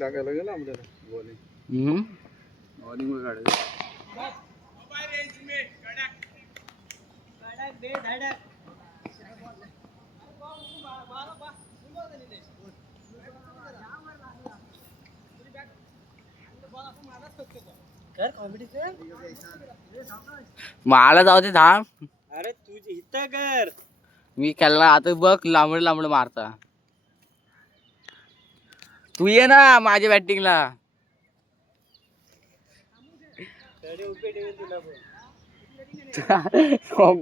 टाकायला गेला आपल्याला बॉलिंग बॉलिंग वर काढायचं मला जाऊ दे थांब. अरे तुझी इथं कर. मी खेळला आता बघ लांबड लांबड मारता. तू ये ना माझ्या बॅटिंगला.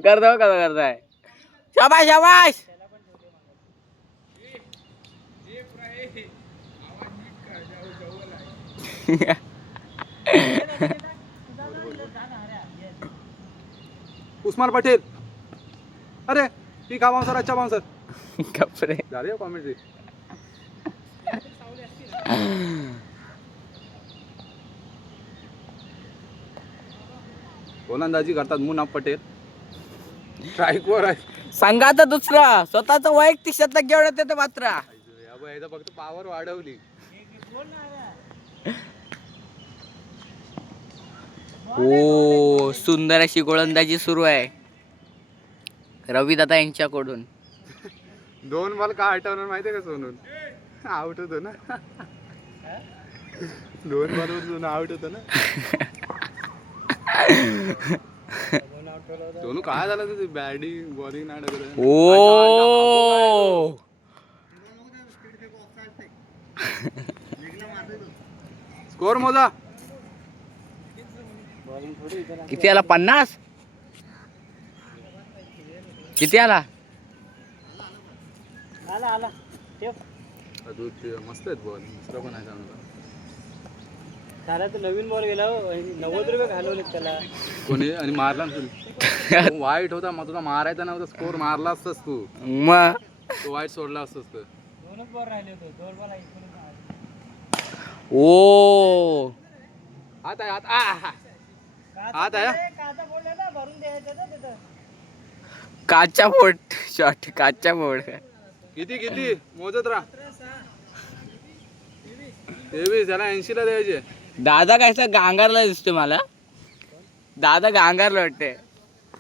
करतो कसं करताय. शाबाश शाबाश. उस्मान पटेल. अरे ठीक आहे बाउंसर अच्छा बाउंसर. कपडे जा रही है कमेंट्री. गोलंदाजी करतात मुनाफ पटेल. स्ट्राईक वर आहे. संघाचा दुसरा स्वतःचा वैयक्तिक शतक घेऊन येते मात्र. फक्त पावर वाढवली. ओ सुंदर अशी गोलंदाजी सुरू आहे रवी दादा यांच्याकडून. 2 बॉल का हटवणार माहितीये का सोनून. आउट होतो ना. 2 बॉल वर आउट होतो ना. सोनू काय झालं तुझी बॅटिंग बॉलिंग नाही करत. ओ स्कोर मोजा. किती आला 50. किती आला. आला ठेव. मस्त आहेत बॉल. दुसरा पण आहे चांगला. त्याला तर नवीन बॉल गेला 90 रुपये घालवले त्याला. कोणी आणि मारला वाईट होता मग तुला मारायचा नव्हता. स्कोर मारला असतास तू. मग तो वाईट सोडला असतास तर. 2च बॉल राहिले होते. 2 बॉल ओ आता आता आता काचा बोलला ना भरून द्यायचं ना तिथं. काचा बोट शॉट काचा बोट. किती किती मोजत राहा. 23 त्याला 80 ला द्यायचे. दादा कायसा गांगारला दिसतो मला. दादा गांगारला वाटते.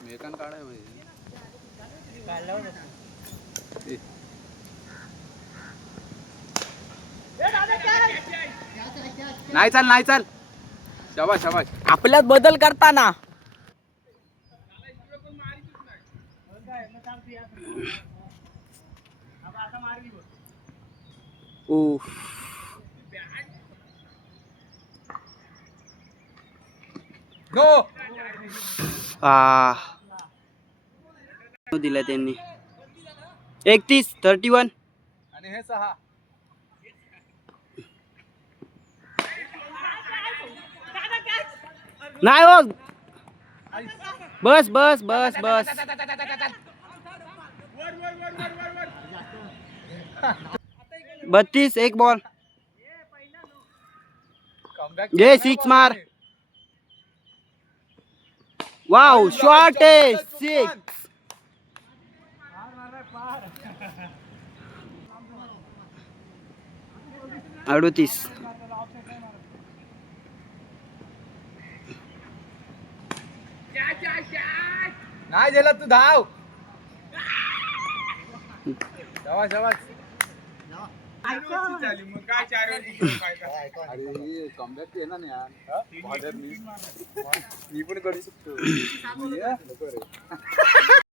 मेकन काढाय पाहिजे. नाही चाल नाही चाल. शाबाश शाबाश. आपल्यात बदल करताना दिला त्यांनी 31 31. आणि हे 6. नाही हो. बस बस बस बस. 32 एक बॉल. ये 6 मार. वाव शॉट आहे 6. 38. नाही दिला तू धाव. शाबाश शाबाश. अरे कमबॅक केला ना यार. मी पण करू शकतो.